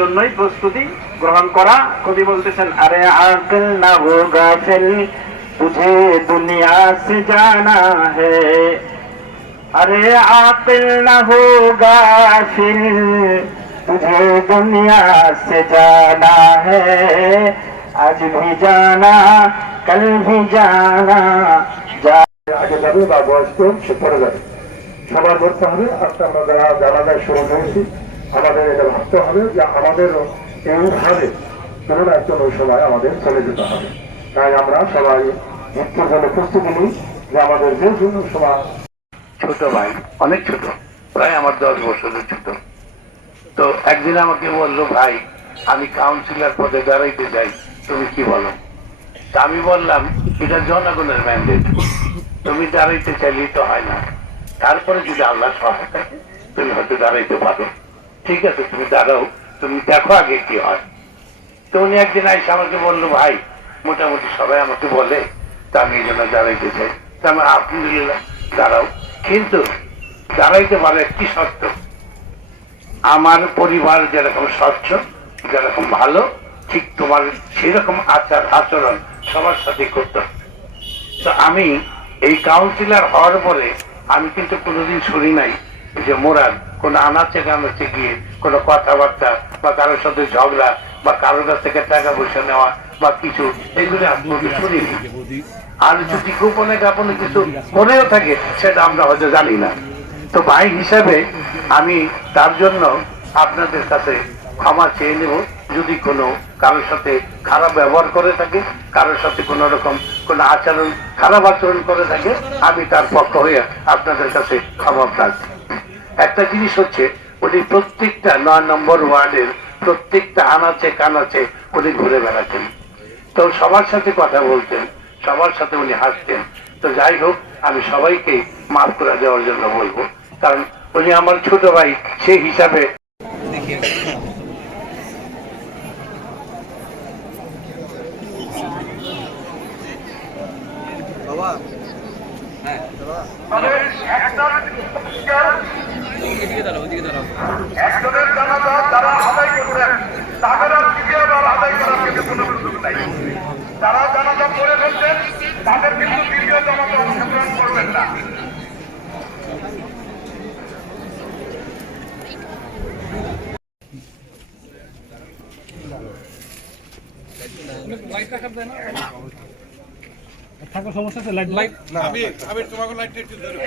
জন্যই প্রস্তুতি গ্রহণ করা। কবি বলতেছেন, আরে আকল না ও গাফিল তুঝে দুনিয়া সে জানা হে। আরে আকল না হো গাফিল তুঝে দুনিয়া সে জানা হে। আজ ভি জানা, কাল ভি জানা। আগে যাবে বা বয়স্ক, সে পরে যাবে। সবার করতে হবে আজকে আমরা শুরু করেছি আমাদের এটা ভাবতে হবে যে আমাদের এইভাবে কোনো একজন ওই সময় আমাদের চলে যেতে হবে। তাই আমরা সবাই মৃত্যুর জন্য প্রস্তুতি নিই যে আমাদের যে সময় ছোট ভাই, অনেক ছোট। প্রায় আমার দশ বছরের ছোট। তো একদিন আমাকে বলল, ভাই, আমি কাউন্সিলর পদে দাঁড়াইতে চাই, তুমি কি বলো? আমি বললাম, এটা জনগণের ম্যান্ডেট তুমি দাঁড়াইতে চাইলেই তো হয় না। তারপরে যদি আল্লাহ সহায় থাকে তুমি হয়তো দাঁড়াইতে পারো। ঠিক আছে, তুমি দাঁড়াও তুমি দেখো আগে কি হয়। তো উনি একদিন আইসা আমাকে বলল, ভাই, মোটামুটি সবাই আমাকে বলে, তা আমি এই জন্য দাঁড়াইতে চাই। তা আমি আলহামদুলিল্লাহ দাঁড়াও। কিন্তু দাঁড়াইতে পারে একটি শর্ত, আমার পরিবার যেরকম স্বচ্ছ, যেরকম ভালো, ঠিক তোমার সেরকম আচার আচরণ সবার সাথে করতে। তো আমি এই কাউন্সিলর হওয়ার পরে আমি কিন্তু কোনোদিন শুনি নাই যে মোরাদ কোন আনাচে কানাচে গিয়ে কোনো কথাবার্তা বা কারোর সাথে ঝগড়া বা কারোর কাছ থেকে টাকা পয়সা নেওয়া বা কিছু, এগুলো শুনিনি আর যদি গোপনে গোপনে কিছু করেও থাকে, সেটা আমরা হয়তো জানি না। তো ভাই হিসাবে আমি তার জন্য আপনাদের কাছে ক্ষমা চেয়ে নেব, যদি কোনো কারোর সাথে খারাপ ব্যবহার করে থাকে, কারোর সাথে কোনো রকম কোনো আচরণ, খারাপ আচরণ করে থাকে, আমি তার পক্ষ হয়ে আপনাদের কাছে ক্ষমা প্রার্থী। একটা জিনিস হচ্ছে, উনি প্রত্যেকটা নয় নম্বর ওয়ার্ডের, প্রত্যেকটা আনাচে কানাচে উনি ঘুরে বেড়াতেন। তো সবার সাথে কথা বলতেন, সবার সাথে উনি হাসতেন। তো যাই হোক, আমি সবাইকে মাফ করে দেওয়ার জন্য বলব। কারণ উনি আমার ছোট ভাই, সেই হিসাবে একজনের জানাজা যারা আদায় করবেন তাদের আর ফিরিয়ে আদায় করার কিন্তু কোনো সুযোগ নাই যারা জানাজা করে ফেলছেন তাদের কিন্তু দ্বিতীয় জানাজা অংশগ্রহণ করবেন না থাকার সমস্যা আছে? লাইট লাইট আমি আমি তোমাকে লাইট একটু ধরে